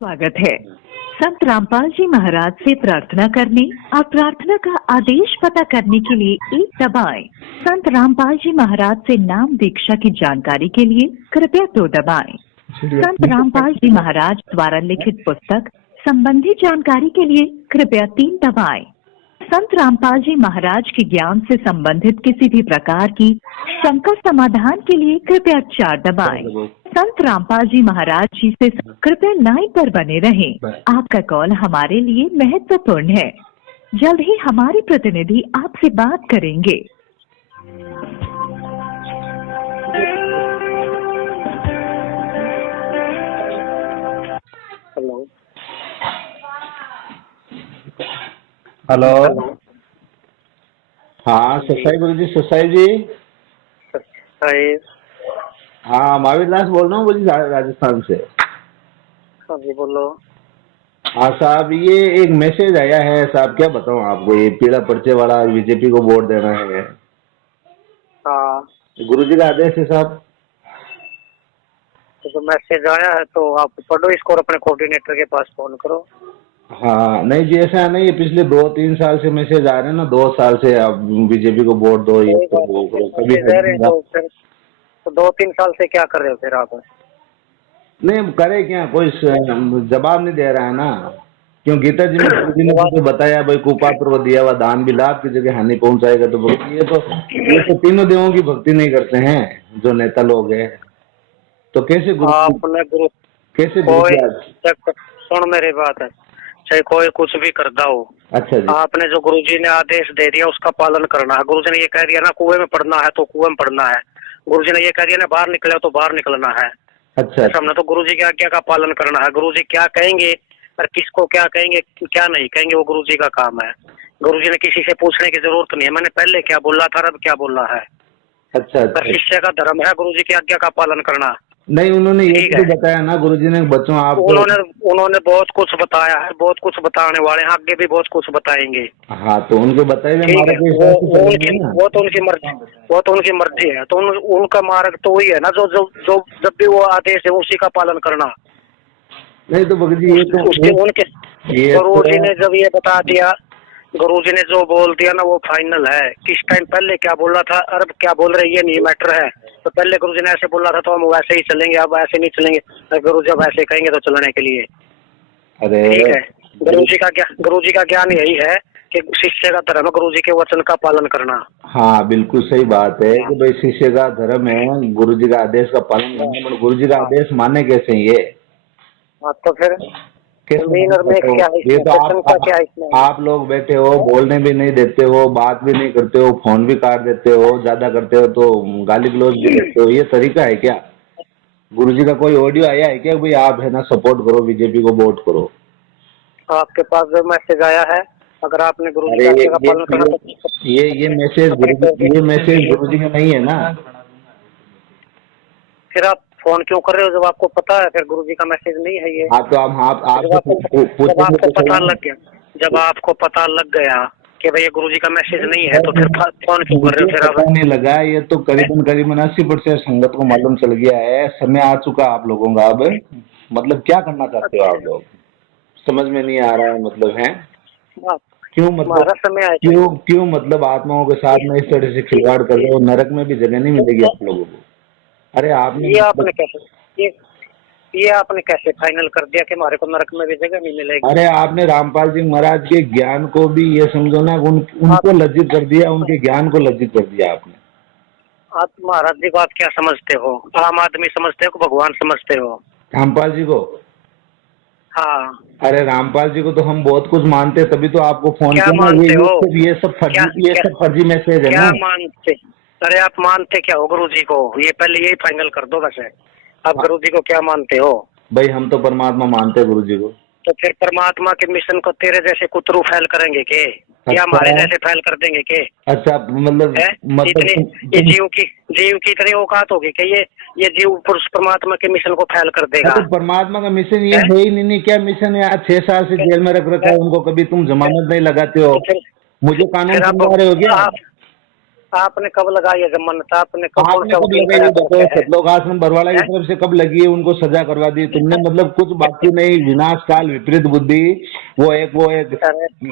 स्वागत है। संत रामपाल जी महाराज से प्रार्थना करने और प्रार्थना का आदेश पता करने के लिए 1 दबाएं। संत रामपाल जी महाराज से नाम दीक्षा की जानकारी के लिए कृपया 2 दबाएं। संत रामपाल जी महाराज द्वारा लिखित पुस्तक संबंधी जानकारी के लिए कृपया 3 दबाएं। संत रामपाल जी महाराज के ज्ञान से संबंधित किसी भी प्रकार की शंका समाधान के लिए कृपया 4 दबाएं। संत रामपाल जी महाराज जी से कृपया लाइन पर बने रहें। आपका कॉल हमारे लिए महत्वपूर्ण है। जल्द ही हमारे प्रतिनिधि आपसे बात करेंगे। Hello hello. हेलो। हाँ ससाई गुरु जी, ससाई जी। हाँ महावीर दास बोल रहा हूँ बोली राजस्थान से। हाँ जी बोलो। हाँ साहब, ये एक मैसेज आया है साहब, क्या बताऊँ आपको, ये पीला पर्चे वाला बीजेपी को वोट देना है। हाँ गुरु जी का आदेश है साहब। तो मैसेज आया है तो आप पढ़ो इसको और अपने कोऑर्डिनेटर के पास फोन करो। हाँ नहीं जी, ऐसा नहीं, ये पिछले 2-3 साल से मैसेज आ रहे हैं ना, 2 साल से आप बीजेपी को वोट दो, ये कोई तो बात वो नहीं, करो, फिर कभी मैसेज आ रहे हैं तो फिर तो 2-3 साल से क्या कर रहे हो फिर आप? नहीं करे क्या, कोई जवाब नहीं दे रहा है ना। क्यों गीता जी में गुरु जी ने तो बताया भाई, कुपात्र को दिया हुआ दान भी लाभ की जगह हानि पहुंचाएगा। तो ये तो तीनों देवों की भक्ति नहीं करते हैं जो नेता लोग हैं। तो कैसे आपने गुरु गुरु कोई जी आज? सुन मेरी बात है, चाहे कोई कुछ भी करता हो, अच्छा जी। आपने जो गुरुजी ने आदेश दे दिया उसका पालन करना है। गुरुजी ने ये कह दिया ना कुएं में पड़ना है तो कुएं में पड़ना है। गुरुजी ने ये कह दिया ना बाहर निकले तो बाहर निकलना है। अच्छा हमने तो गुरुजी की आज्ञा का पालन करना है। गुरुजी क्या कहेंगे और किसको क्या कहेंगे क्या नहीं कहेंगे वो गुरुजी का काम है। गुरुजी ने किसी से पूछने की जरूरत नहीं है। मैंने पहले क्या बोला था अब क्या बोला है। अच्छा। शिष्य का धर्म है गुरुजी की आज्ञा का पालन करना। नहीं, उन्होंने ये ठीक तो है, बताया ना गुरु जी ने, बच्चों आप उन्होंने बहुत कुछ बताया है, बहुत कुछ बताने वाले हैं, आगे भी बहुत कुछ बताएंगे। हाँ तो उनके बताए हुए ठीक है, मार्ग के हिसाब से चलेंगे ना। वो तो उनकी मर्जी, वो तो उनकी मर्जी है। तो उनका मार्ग तो वही है ना जो जो जो जब भी वो आदेश है उसी का पालन करना। नहीं तो भगत जी, ये तो उसके उनके गुरु जी ने जब ये बता दिया, गुरु जी ने जो बोल दिया ना वो फाइनल है। किस टाइम पहले क्या बोला था अरब क्या बोल रहे ये नहीं मैटर है। तो पहले गुरु जी ने ऐसे बोला था तो हम वैसे ही चलेंगे, अब ऐसे नहीं चलेंगे। गुरु जब ऐसे कहेंगे तो चलने के लिए। अरे ठीक है, गुरु जी का ज्ञान यही है कि शिष्य का धर्म गुरु जी के वचन का पालन करना। हाँ बिल्कुल सही बात है कि भाई शिष्य का धर्म है गुरु जी का आदेश का पालन करना, पर गुरु जी का आदेश माने कैसे ये? हाँ तो फिर जमीन और मेघ क्या है ये इसमें, तो वचन का क्या है इसमें? आप लोग बैठे हो, बोलने भी नहीं देते हो, बात भी नहीं करते हो, फोन भी काट देते हो, ज्यादा करते हो तो गाली गलौज भी करते हो। ये तरीका है क्या? गुरु जी का कोई ऑडियो आया है क्या भाई आप है ना सपोर्ट करो, बीजेपी को वोट करो? आपके पास जो मैसेज आया है, अगर आपने गुरु जी अरे का आज्ञा का पालन करना तो ये मैसेज गुरु जी का नहीं है ना। फिर आप फोन क्यों कर रहे हो जब आपको पता है फिर गुरु जी का मैसेज नहीं है ये? आप तो आप जब आपको पता लग गया, जब आपको पता लग गया कि भाई ये गुरु जी का मैसेज नहीं है तो फिर फोन क्यों कर रहे हो फिर आप? पता नहीं लगा, ये तो करीबन 80% संगत को मालूम चल गया है। समय आ चुका आप लोगों का। अब मतलब क्या करना चाहते हो आप लोग, समझ में नहीं आ रहा है। मतलब है क्यों, मतलब समय आया क्यों मतलब आत्माओं के साथ में इस तरह से खिलवाड़ कर रहे हो? नरक में भी जगह नहीं मिलेगी आप लोगों को। अरे आपने ये आपने कैसे फाइनल कर दिया कि हमारे को नरक में भी जगह नहीं मिलेगी? अरे आपने रामपाल जी महाराज के ज्ञान को भी ये समझो ना, उनको लज्जित कर दिया, उनके ज्ञान को लज्जित कर दिया आपने। आप महाराज जी को आप क्या समझते हो? आम आदमी समझते हो कि भगवान समझते हो? रामपाल जी को? हाँ। अरे रामपाल जी को तो हम बहुत कुछ मानते हैं, तभी तो आपको फोन क्या किया ना। मानते हो? ये सब फर्जी मैसेज है क्या ना। मानते? अरे आप मानते क्या हो गुरु जी को? ये पहले यही फाइनल कर दो वैसे, आप गुरु जी को क्या मानते हो? भाई हम तो परमात्मा मानते हैं गुरु जी को। तो फिर परमात्मा के मिशन को तेरे जैसे कुतरू फैल करेंगे के? या हमारे जैसे फैल कर देंगे के? अच्छा मतलब ये जीव की इतनी औकात होगी कि ये जीव पुरुष परमात्मा के मिशन को फैल कर देगा? तो परमात्मा का मिशन ये है ही नहीं। क्या मिशन है? आज 6 साल से जेल में रख रखा है उनको, कभी तुम जमानत नहीं लगाते हो। मुझे कानून समझा रहे हो क्या? आपने कब लगाई है जमानत? आपने कब आपने कब लगाई है? देखो सतलोक आश्रम बरवाला की तरफ से कब लगी है? उनको सजा करवा दी तुमने, मतलब कुछ बाकी नहीं। विनाश काल विपरीत बुद्धि। वो एक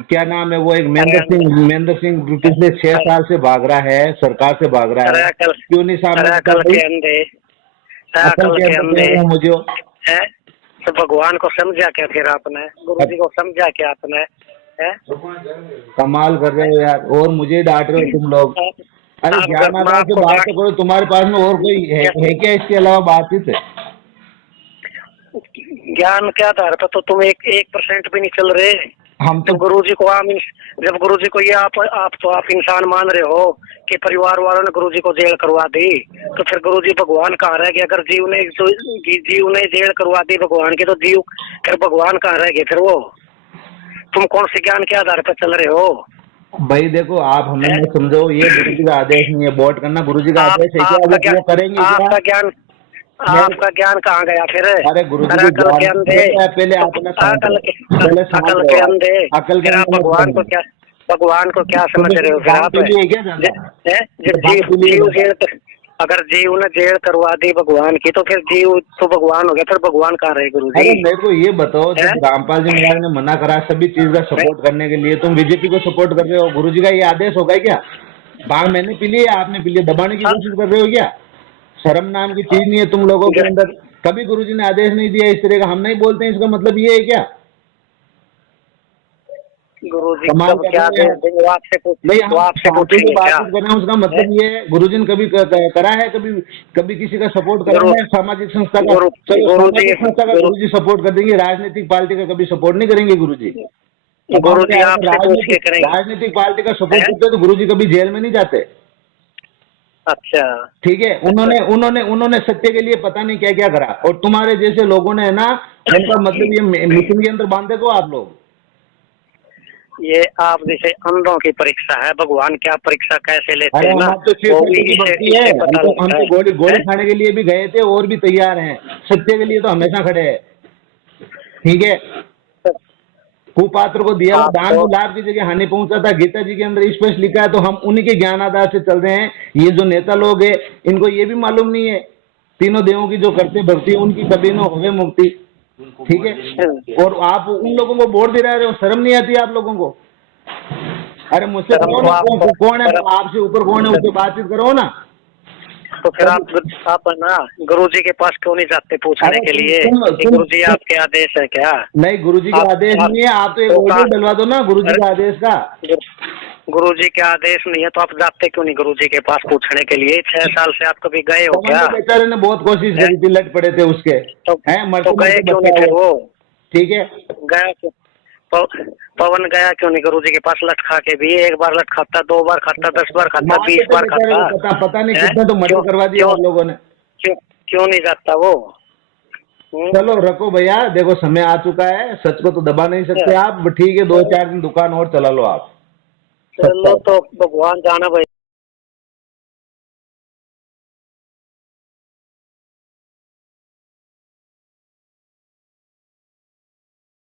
क्या नाम है, वो एक महेंद्र सिंह पिछले 6 साल से भाग रहा है, सरकार से भाग रहा है। क्यों नहीं सामने? अकल के अंधे, अकल के अंधे मुझे है। तो भगवान को समझा क्या फिर आपने? गुरु जी को समझा क्या आपने? है कमाल कर रहे हो यार, और मुझे डांट रहे हो तुम लोग। अरे ज्ञान आधार से बात तो करो, तुम्हारे पास में और कोई है क्या इसके अलावा बातचीत है? ज्ञान के आधार पर तो तुम 1% भी नहीं चल रहे। हम तो गुरु जी को जब गुरु जी को ये आप इंसान मान रहे हो कि परिवार वालों ने गुरु जी को जेल करवा दी, तो फिर गुरु जी भगवान कहाँ रह गए? अगर जीव ने जेल करवा दी भगवान की, तो जीव फिर भगवान कहाँ रह गए? फिर वो तुम कौन से ज्ञान के आधार पर चल रहे हो? भाई देखो, आप हमें मत समझो, ये गुरु जी का आदेश नहीं है। वोट करना गुरु जी का आदेश है क्या? वो करेंगे क्या? आपका ज्ञान कहाँ गया फिर? अरे गुरु जी के अंधे, पहले अकल के अंधे, फिर आप भगवान को क्या समझ रहे हो? फिर आप अगर जीव ने जेल करवा दी भगवान की, तो फिर जीव तो भगवान हो गया, फिर भगवान कहाँ रहे गुरु जी? अरे मेरे को ये बताओ, जब रामपाल जी महाराज ने मना करा सभी चीज का सपोर्ट करने के लिए, तुम बीजेपी को सपोर्ट कर रहे हो? गुरु जी का ये आदेश होगा क्या? भांग मैंने पी ली, आपने पी लिया, दबाने की कोशिश कर रहे हो क्या? शर्म नाम की चीज नहीं है तुम लोगों के अंदर? कभी गुरु जी ने आदेश नहीं दिया इस तरह का, हम नहीं बोलते हैं, इसका मतलब ये है क्या? गुरु जी क्या वो आपसे पूछेंगे क्या? उसका मतलब ये है, गुरु जी ने कभी करा है? कभी किसी का सपोर्ट करा है? सामाजिक संस्था का? सामाजिक संस्था का गुरु जी सपोर्ट कर देंगे, राजनीतिक पार्टी का कभी सपोर्ट नहीं करेंगे गुरु जी। राजनीतिक पार्टी का सपोर्ट करते तो गुरु जी कभी जेल में नहीं जाते। अच्छा ठीक है, उन्होंने सत्य के लिए पता नहीं क्या क्या करा, और तुम्हारे जैसे लोगों ने है ना, उनका मतलब ये मिशन के अंदर बांधे को आप लोग। ये आप जैसे अंधों की परीक्षा है, भगवान क्या परीक्षा कैसे लेते हैं ना? हम तो गोली खाने के लिए भी गए थे और भी तैयार हैं, सत्य के लिए तो हमेशा खड़े हैं। ठीक है, कुपात्र को दिया हुआ दान को लाभ की जगह हानि पहुंचा था, गीता जी के अंदर स्पष्ट लिखा है। तो हम उन्हीं के ज्ञान आधार से चल रहे हैं। ये जो नेता लोग हैं, इनको ये भी मालूम नहीं है तीनों देवों की जो करते भक्ति, उनकी कभी न होवे मुक्ति। ठीक है, और आप उन लोगों को वोट दे रहे हो, शर्म नहीं आती आप लोगों को? अरे मुझसे कौन है, आपसे ऊपर कौन है, उससे बातचीत करो ना। तो फिर आप ना गुरु जी के पास क्यों नहीं जाते पूछने के लिए? गुरु जी आपके आदेश है क्या? नहीं, गुरु जी का आदेश नहीं है। आप तो एक ऑर्डर डलवा दो ना गुरु जी का आदेश का। गुरु जी के आदेश नहीं है तो आप जाते क्यों नहीं गुरु जी के पास पूछने के लिए? 6 साल से आप कभी गए हो क्या? बेचारे ने बहुत कोशिश करी थी, लट पड़े थे उसके, तो गए क्यों नहीं फिर वो? ठीक है, गया पवन गया क्यों नहीं गुरु जी के पास? लट खा के भी, एक बार लट खाता, 2 बार खाता, 10 बार खाता, 20 बार खाता, पता नहीं कितना तो मर्डर करवा दिया आप लोगों ने। क्यों नहीं जाता वो? चलो रखो भैया, देखो समय आ चुका है, सच को तो दबा नहीं सकते आप। ठीक है, 2-4 दिन दुकान और चला लो आप। चलो तो भगवान जाना भाई।